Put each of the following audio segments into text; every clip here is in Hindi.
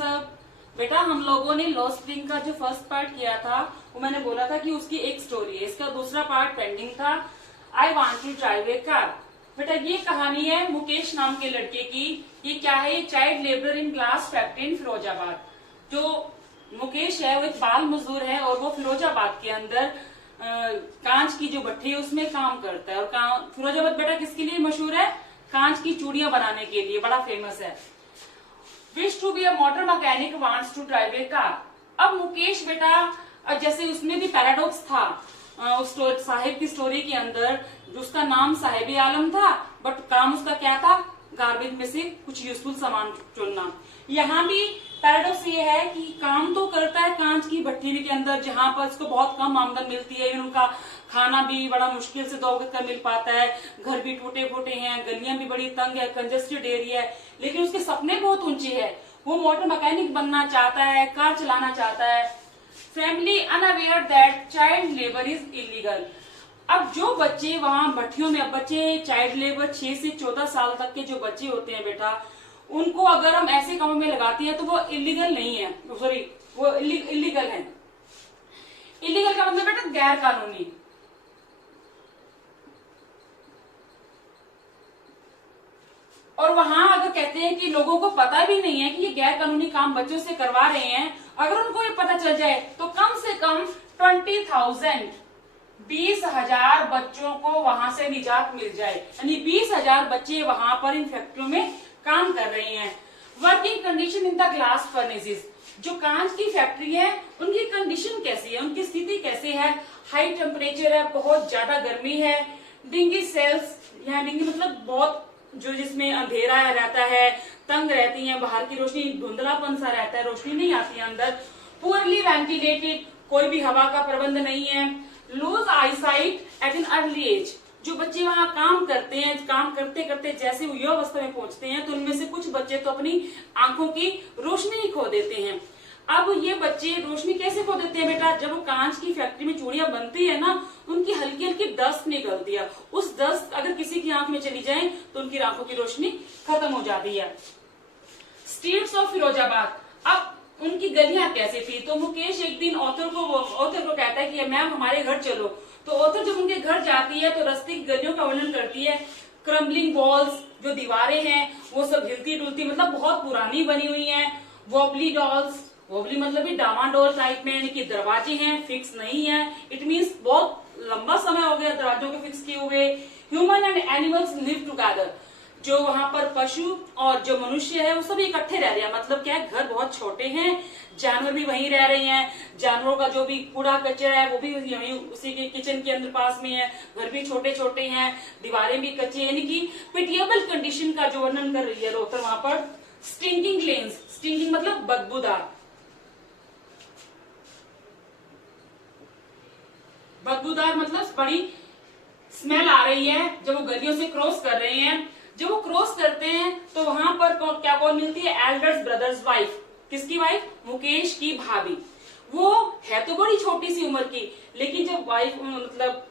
सब। बेटा हम लोगों ने लॉ स्प्रिंग का जो फर्स्ट पार्ट किया था वो मैंने बोला था कि उसकी एक स्टोरी है, इसका दूसरा पार्ट पेंडिंग था। I want to drive a car. बेटा ये कहानी है मुकेश नाम के लड़के की। ये क्या है? ये child labour in glass factory in Firozabad. जो मुकेश है वो एक बाल मजदूर है और वो फिरोजाबाद के अंदर कांच की जो भट्टी है उसमें काम करता है। और फिरोजाबाद बेटा किसके लिए मशहूर है? कांच की चूड़ियां बनाने के लिए बड़ा फेमस है। Wish to be a motor mechanic wants to drive a car. अब मुकेश बेटा जैसे उसमें भी पैराडॉक्स था उस साहिब की स्टोरी के अंदर, उसका नाम साहिब आलम था बट काम उसका क्या था? गार्बेज में से कुछ यूजफुल सामान चुनना। यहाँ भी पैराडॉक्स ये है कि काम तो करता है कांच की भट्टी के अंदर जहां पर उसको बहुत कम आमदन मिलती है, उनका खाना भी बड़ा मुश्किल से 2 वक्त का मिल पाता है, घर भी टूटे फूटे हैं, गलियां भी बड़ी तंग है, कंजेस्टेड एरिया है, लेकिन उसके सपने बहुत ऊंचे है। वो मोटर मैकेनिक बनना चाहता है, कार चलाना चाहता है। Family unaware that child labour is illegal. अब जो बच्चे वहां भट्टियों में, बच्चे चाइल्ड लेबर 6 से 14 साल तक के जो बच्चे होते हैं बेटा, उनको अगर हम ऐसे कामों में लगाते हैं तो वो इलीगल नहीं है, सॉरी वो इलीगल है। इलीगल का मतलब बेटा गैर कानूनी। और वहां अगर कहते हैं कि लोगों को पता भी नहीं है कि ये गैर कानूनी काम बच्चों से करवा रहे हैं, अगर उनको ये पता चल जाए तो कम से कम 20,000 20,000 बच्चों को वहां से निजात मिल जाए। यानी 20,000 बच्चे वहां पर इन फैक्ट्रियों में काम कर रहे हैं। Working condition in the glass furnaces. जो कांच की फैक्ट्री है उनकी कंडीशन कैसी है, उनकी स्थिति कैसे है? हाई टेम्परेचर है, बहुत ज्यादा गर्मी है। डिंगी सेल्स, यहाँ डिंगी मतलब बहुत जो जिसमें अंधेरा रहता है, तंग रहती है, बाहर की रोशनी धुंधलापन सा रहता है, रोशनी नहीं आती है अंदर। पुअरली वेंटिलेटेड, कोई भी हवा का प्रबंध नहीं है। Lose eyesight at an early age. जो बच्चे वहां काम करते हैं, काम करते करते जैसे वो युवावस्था में पहुंचते हैं तो उनमें से कुछ बच्चे तो अपनी आंखों की रोशनी ही खो देते हैं। अब ये बच्चे रोशनी कैसे खो देते हैं बेटा? जब वो कांच की फैक्ट्री में चूड़ियां बनती है ना, उनकी हल्की हल्की डस्ट निकलती है। उस डस्ट अगर किसी की आंख में चली जाए तो उनकी आंखों की रोशनी खत्म हो जाती है। Streets of Firozabad. अब उनकी गलियां कैसी थी? तो मुकेश एक दिन ऑथर को कहता है कि मैम हमारे घर चलो। तो ऑथर जब उनके घर जाती है तो रास्ते की गलियों का वर्णन करती है। क्रम्बलिंग वॉल्स, जो दीवारें हैं वो सब हिलती डुलती, मतलब बहुत पुरानी बनी हुई हैं। वॉबली डॉल्स, वॉबली मतलब भी डामाडोल टाइप में, यानी कि दरवाजे हैं फिक्स नहीं है। इट मीन्स बहुत लंबा समय हो गया दरवाजों के फिक्स किए हुए। Human and animals live together. जो वहां पर पशु और जो मनुष्य है वो सब इकट्ठे रह रहे हैं। मतलब क्या है, घर बहुत छोटे हैं, जानवर भी वहीं रह रहे हैं, जानवरों का जो भी कूड़ा कचरा है वो भी यहीं उसी के किचन के अंदर पास में है, घर भी छोटे छोटे हैं, दीवारें भी कच्ची, यानी कि पिटिएबल कंडीशन का जो वर्णन कर रही है रोतर वहां पर। स्टिंकिंग लेन्स, स्टिंकिंग मतलब बदबूदार, बदबूदार मतलब बड़ी स्मेल आ रही है जब वो गलियों से क्रॉस कर रहे हैं। जब वो क्रॉस करते हैं तो वहां पर क्या कौन मिलती है? Elders brother's wife. किसकी वाइफ? मुकेश की भाभी। वो है तो बड़ी छोटी सी उम्र की, लेकिन जब वाइफ मतलब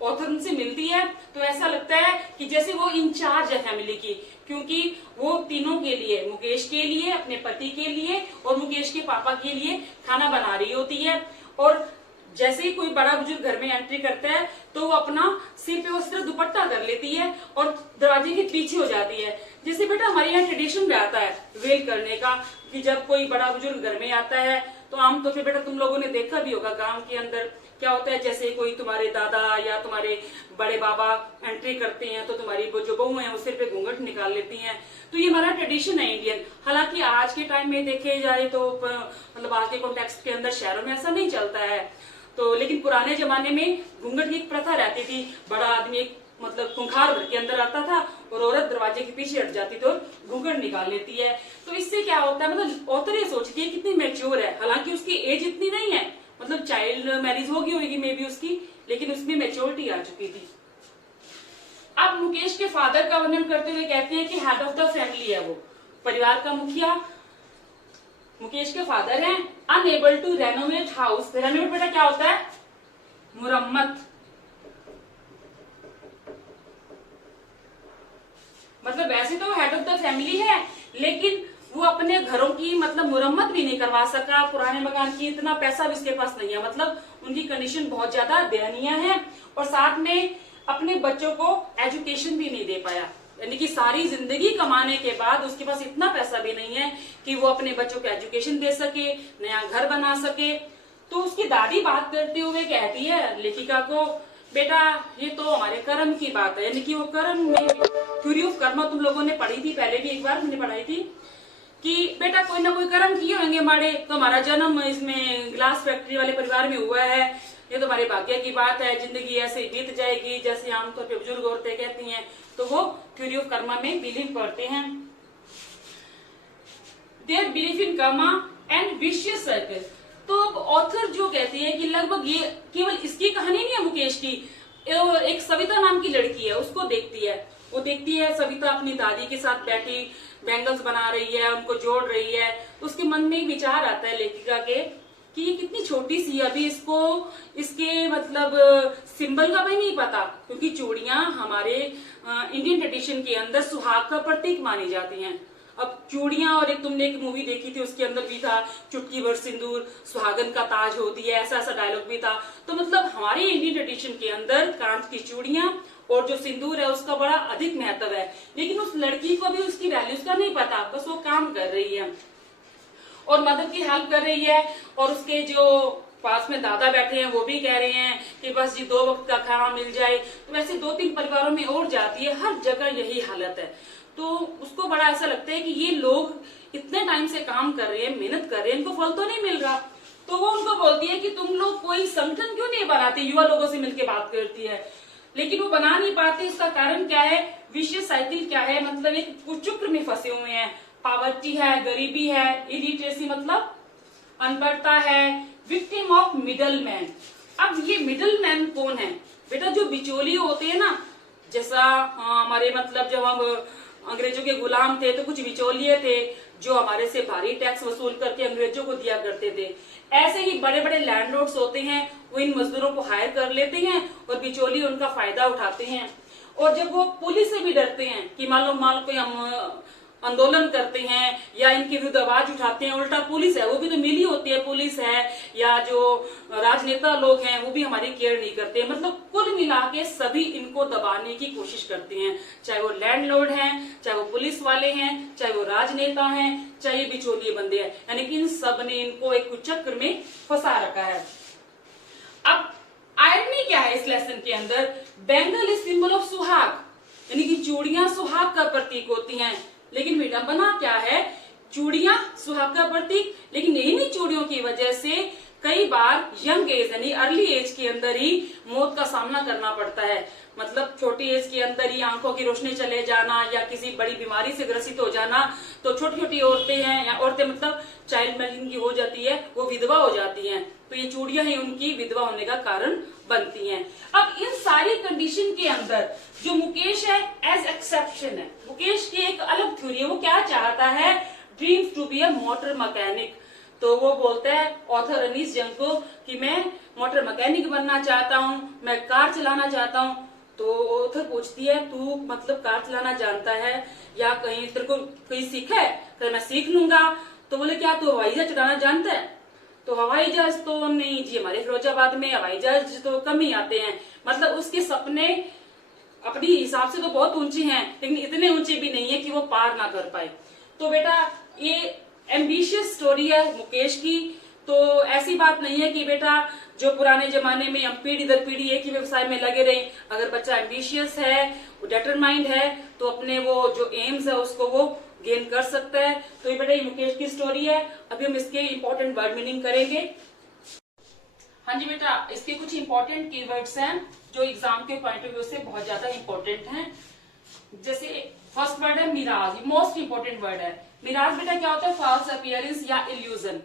ऑथर उनसे मिलती है तो ऐसा लगता है कि जैसे वो इंचार्ज है फैमिली की, क्योंकि वो तीनों के लिए, मुकेश के लिए, अपने पति के लिए और मुकेश के पापा के लिए खाना बना रही होती है। और जैसे ही कोई बड़ा बुजुर्ग घर में एंट्री करता है तो वो अपना सिर पे उस तरह दुपट्टा कर लेती है और दरवाजे के पीछे हो जाती है। जैसे बेटा हमारे यहाँ ट्रेडिशन में आता है वेल करने का, कि जब कोई बड़ा बुजुर्ग घर में आता है तो आमतौर पर बेटा तुम लोगों ने देखा भी होगा गांव के अंदर क्या होता है, जैसे कोई तुम्हारे दादा या तुम्हारे बड़े बाबा एंट्री करते हैं तो तुम्हारी जो बहू है वो सिर पे घूंघट निकाल लेती हैं। तो ये हमारा ट्रेडिशन है इंडियन। हालांकि आज के टाइम में देखे जाए तो मतलब आज के कॉन्टेक्स्ट के अंदर शहरों में ऐसा नहीं चलता है, तो लेकिन पुराने जमाने में घूंघट की एक प्रथा रहती थी। बड़ा आदमी एक मतलब खूंखार भर के अंदर आता था और औरत दरवाजे के पीछे हट जाती थी और घूंघट निकाल लेती है। तो इससे क्या होता है, मतलब ऑथर ये सोचती है कितनी मैच्योर है, हालांकि उसकी एज इतनी नहीं है, मतलब चाइल्ड मैरिज होगी मे बी उसकी, लेकिन उसमें मैच्योरिटी आ चुकी थी। अब मुकेश के फादर का वर्णन करते हुए कहते हैं कि हेड ऑफ द फैमिली है वो, परिवार का मुखिया मुकेश के फादर हैं। Unable to renovate house. Renovate बेटा क्या होता है? मुरम्मत। मतलब वैसे तो हेड ऑफ द फैमिली है लेकिन वो वो अपने घरों की मतलब मुरम्मत भी नहीं करवा सका, पुराने मकान की इतना पैसा भी उसके पास नहीं है, मतलब उनकी कंडीशन बहुत ज्यादा दयनीय है। और साथ में अपने बच्चों को एजुकेशन भी नहीं दे पाया, यानी कि सारी जिंदगी कमाने के बाद उसके पास इतना पैसा भी नहीं है कि वो अपने बच्चों को एजुकेशन दे सके, नया घर बना सके। तो उसकी दादी बात करते हुए कहती है लेखिका को, बेटा ये तो हमारे कर्म की बात है, यानी कि वो कर्म में थ्योरी ऑफ कर्म तुम लोगों ने पढ़ी थी, पहले भी एक बार मैंने पढ़ाई थी कि बेटा कोई ना कोई कर्म किए होंगे हमारे, तो हमारा जन्म इसमें ग्लास फैक्ट्री वाले परिवार में हुआ है, ये तो हमारे भाग्य की बात है, जिंदगी ऐसे ही बीत जाएगी, जैसे आमतौर पर बुजुर्ग औरतें कहती हैं। तो वो थ्योरी ऑफ कर्मा में बिलीव करते हैं। Their believe in karma and vicious circle. तो ऑथर जो कहती है कि लगभग ये केवल इसकी कहानी नहीं है मुकेश की, एक सविता नाम की लड़की है, उसको देखती है, वो देखती है सविता अपनी दादी के साथ बैठी बैंगल्स बना रही है, उनको जोड़ रही है। उसके मन में एक विचार आता है लेखिका के कि ये कितनी छोटी सी, अभी इसको इसके मतलब सिंबल का भी नहीं पता, क्योंकि चूड़ियां हमारे इंडियन ट्रेडिशन के अंदर सुहाग का प्रतीक मानी जाती हैं। अब चूड़ियां, और एक तुमने एक मूवी देखी थी उसके अंदर भी था चुटकी भर सिंदूर सुहागन का ताज होती है, ऐसा ऐसा डायलॉग भी था। तो मतलब हमारे इंडियन ट्रेडिशन के अंदर कांच की चूड़ियां और जो सिंदूर है उसका बड़ा अधिक महत्व है, लेकिन उस लड़की को भी उसकी वैल्यूज का नहीं पता, बस वो काम कर रही है और मदद की हेल्प कर रही है। और उसके जो पास में दादा बैठे हैं वो भी कह रहे हैं कि बस जी 2 वक्त का खाना मिल जाए। तो वैसे 2-3 परिवारों में और जाती है, हर जगह यही हालत है। तो उसको बड़ा ऐसा लगता है कि ये लोग इतने टाइम से काम कर रहे हैं, मेहनत कर रहे हैं, इनको फल तो नहीं मिल रहा। तो वो उनको बोलती है कि तुम लोग कोई संगठन क्यों नहीं बनाते, युवा लोगों से मिलकर बात करती है, लेकिन वो बना नहीं पाते। इसका कारण क्या है, विशेष साइकिल क्या है, मतलब एक कुचक्र में फंसे हुए हैं। पावर्टी है, गरीबी है, इलिटरेसी मतलब अनपढ़ता है, विक्टिम ऑफ मिडल मैन। अब ये मिडल मैन कौन है बेटा, जो बिचौलिए होते हैं ना, जैसा हमारे मतलब जब हम अंग्रेजों के गुलाम थे तो कुछ बिचौलिए थे जो हमारे से भारी टैक्स वसूल करके अंग्रेजों को दिया करते थे। ऐसे ही बड़े बड़े लैंडलॉर्ड्स होते हैं, वो इन मजदूरों को हायर कर लेते हैं और बिचौलिए उनका फायदा उठाते हैं। और जब वो पुलिस से भी डरते हैं कि मान लो कोई हम आंदोलन करते हैं या इनके विरुद्ध आवाज उठाते हैं, उल्टा पुलिस है, वो भी तो मिली होती है, पुलिस है या जो राजनेता लोग हैं वो भी हमारी केयर नहीं करते। मतलब कुल मिला के सभी इनको दबाने की कोशिश करते हैं, चाहे वो लैंडलॉर्ड हैं, चाहे वो पुलिस वाले हैं, चाहे वो राजनेता हैं, चाहे बिचौलिए बंदे हैं, यानी कि इन सब ने इनको एक कुचक्र में फंसा रखा है। अब आयरनी क्या है इस लेसन के अंदर, बैंगल इज सिंबल ऑफ सुहाग, यानी कि चूड़ियां सुहाग का प्रतीक होती हैं। लेकिन विडंबना क्या है, चूड़ियां सुहाग का प्रतीक, लेकिन इन्हीं चूड़ियों की वजह से कई बार यंग एज यानी अर्ली एज के अंदर ही मौत का सामना करना पड़ता है। मतलब छोटी एज के अंदर ही आंखों की रोशनी चले जाना या किसी बड़ी बीमारी से ग्रसित हो जाना। तो छोटी छोटी औरतें हैं या औरतें मतलब चाइल्ड मैरिज की हो जाती है, वो विधवा हो जाती हैं, तो ये चूड़ियां ही उनकी विधवा होने का कारण बनती हैं। अब इन सारी कंडीशन के अंदर जो मुकेश है एज एक्सेप्शन है, मुकेश की एक अलग थ्योरी है। वो क्या चाहता है, dreams to be a motor mechanic. तो वो बोलता है ऑथर अनीस जंग को कि मैं मोटर मैकेनिक बनना चाहता हूँ, मैं कार चलाना चाहता हूँ। तो ऑथर पूछती है तू मतलब कार चलाना जानता है या कहीं तेरे को कहीं सीखा है? तो मैं सीख लूंगा। तो बोले क्या तू हवाई जहाज चलाना जानता है? तो हवाई जहाज तो नहीं जी, हमारे फिरोजाबाद में हवाई जहाज तो कम ही आते हैं। मतलब उसके सपने अपनी हिसाब से तो बहुत ऊंचे हैं, लेकिन इतने ऊंचे भी नहीं है कि वो पार ना कर पाए। तो बेटा ये एम्बिशियस स्टोरी है मुकेश की। तो ऐसी बात नहीं है कि बेटा जो पुराने जमाने में हम पीढ़ी दर पीढ़ी एक ही व्यवसाय में लगे रहे। अगर बच्चा एम्बिशियस है, वो डिटरमाइंड है, तो अपने वो जो एम्स है उसको वो गेन कर सकता है। तो ये बेटा ये मुकेश की स्टोरी है। अभी हम इसके इंपॉर्टेंट वर्ड मीनिंग करेंगे। हाँ जी बेटा, इसके कुछ इंपॉर्टेंट कीवर्ड्स हैं जो एग्जाम के पॉइंट ऑफ व्यू से बहुत ज्यादा इंपॉर्टेंट हैं। जैसे फर्स्ट वर्ड है मिराज, मोस्ट इंपॉर्टेंट वर्ड है। मिराज बेटा क्या होता है, फॉल्स अपीयरेंस या इल्यूजन।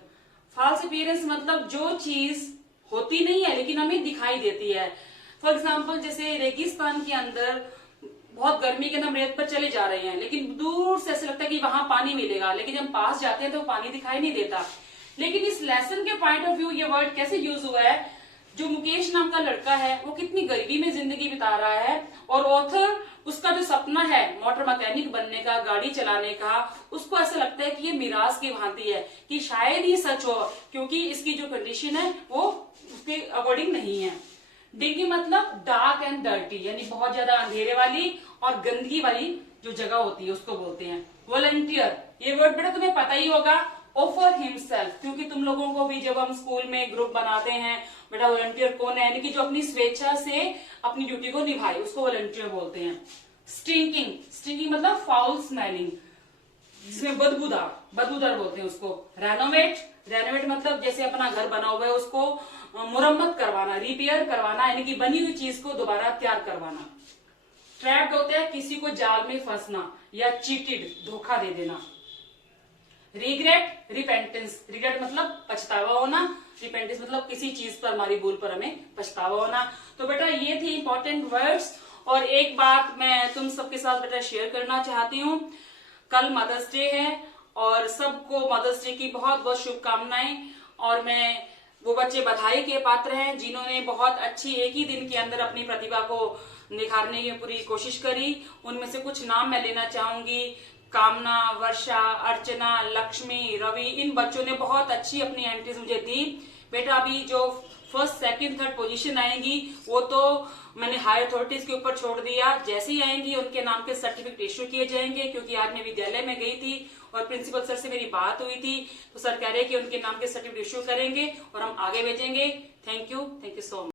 फॉल्स अपीयरेंस मतलब जो चीज होती नहीं है लेकिन हमें दिखाई देती है। फॉर एग्जाम्पल जैसे रेगिस्तान के अंदर बहुत गर्मी के हम रेत पर चले जा रहे हैं, लेकिन दूर से ऐसा लगता है कि वहां पानी मिलेगा, लेकिन जब पास जाते हैं तो पानी दिखाई नहीं देता। लेकिन इस लेसन के पॉइंट ऑफ व्यू ये वर्ड कैसे यूज हुआ है, जो मुकेश नाम का लड़का है वो कितनी गरीबी में जिंदगी बिता रहा है और ऑथर उसका जो सपना है मोटर मैकेनिक बनने का, गाड़ी चलाने का, उसको ऐसा लगता है कि ये मिराज की भांति है, कि शायद ये सच हो, क्योंकि इसकी जो कंडीशन है वो उसके अकॉर्डिंग नहीं है। डिंगी मतलब डार्क एंड डर्टी, यानी बहुत ज्यादा अंधेरे वाली और गंदगी वाली जो जगह होती है उसको बोलते हैं। वॉलंटियर, ये वर्ड बेटा तुम्हें पता ही होगा, ऑफर हिमसेल्फ, क्योंकि तुम लोगों को भी जब हम स्कूल में ग्रुप बनाते हैं बेटा, वॉलंटियर कौन है, यानी कि जो अपनी स्वेच्छा से अपनी ड्यूटी को निभाए उसको वॉलंटियर बोलते हैं। स्टिंकिंग, स्टिंकिंग मतलब फाउल स्मेलिंग, जिसमें बदबूदार बोलते हैं उसको। रेनोवेट, रेनोवेट मतलब जैसे अपना घर बना हुआ है उसको मुरम्मत करवाना, रिपेयर करवाना, यानी कि बनी हुई चीज को दोबारा तैयार करवाना। ट्रैप्ड होता है किसी को जाल में फंसना या चीटेड, धोखा दे देना। रिग्रेट, रिपेंटेंस, रिग्रेट मतलब पछतावा होना, रिपेंटेंस मतलब किसी चीज पर, हमारी भूल पर हमें पछतावा होना। तो बेटा ये थे इंपॉर्टेंट वर्ड्स। और एक बात मैं तुम सबके साथ बेटा शेयर करना चाहती हूँ, कल मदर्स डे है और सबको मदर्स डे की बहुत बहुत शुभकामनाएं। और मैं वो बच्चे बधाई के पात्र हैं जिन्होंने बहुत अच्छी एक ही दिन के अंदर अपनी प्रतिभा को निखारने की पूरी कोशिश करी। उनमें से कुछ नाम मैं लेना चाहूंगी। कामना, वर्षा, अर्चना, लक्ष्मी, रवि, इन बच्चों ने बहुत अच्छी अपनी एंट्रीज मुझे दी। बेटा अभी जो फर्स्ट, सेकंड, थर्ड पोजीशन आएंगी वो तो मैंने हायर अथॉरिटीज के ऊपर छोड़ दिया, जैसे ही आएंगी उनके नाम के सर्टिफिकेट इश्यू किए जाएंगे। क्योंकि आज मैं विद्यालय में गई थी और प्रिंसिपल सर से मेरी बात हुई थी, तो सर कह रहे हैं कि उनके नाम के सर्टिफिकेट इश्यू करेंगे और हम आगे भेजेंगे। Thank you so much.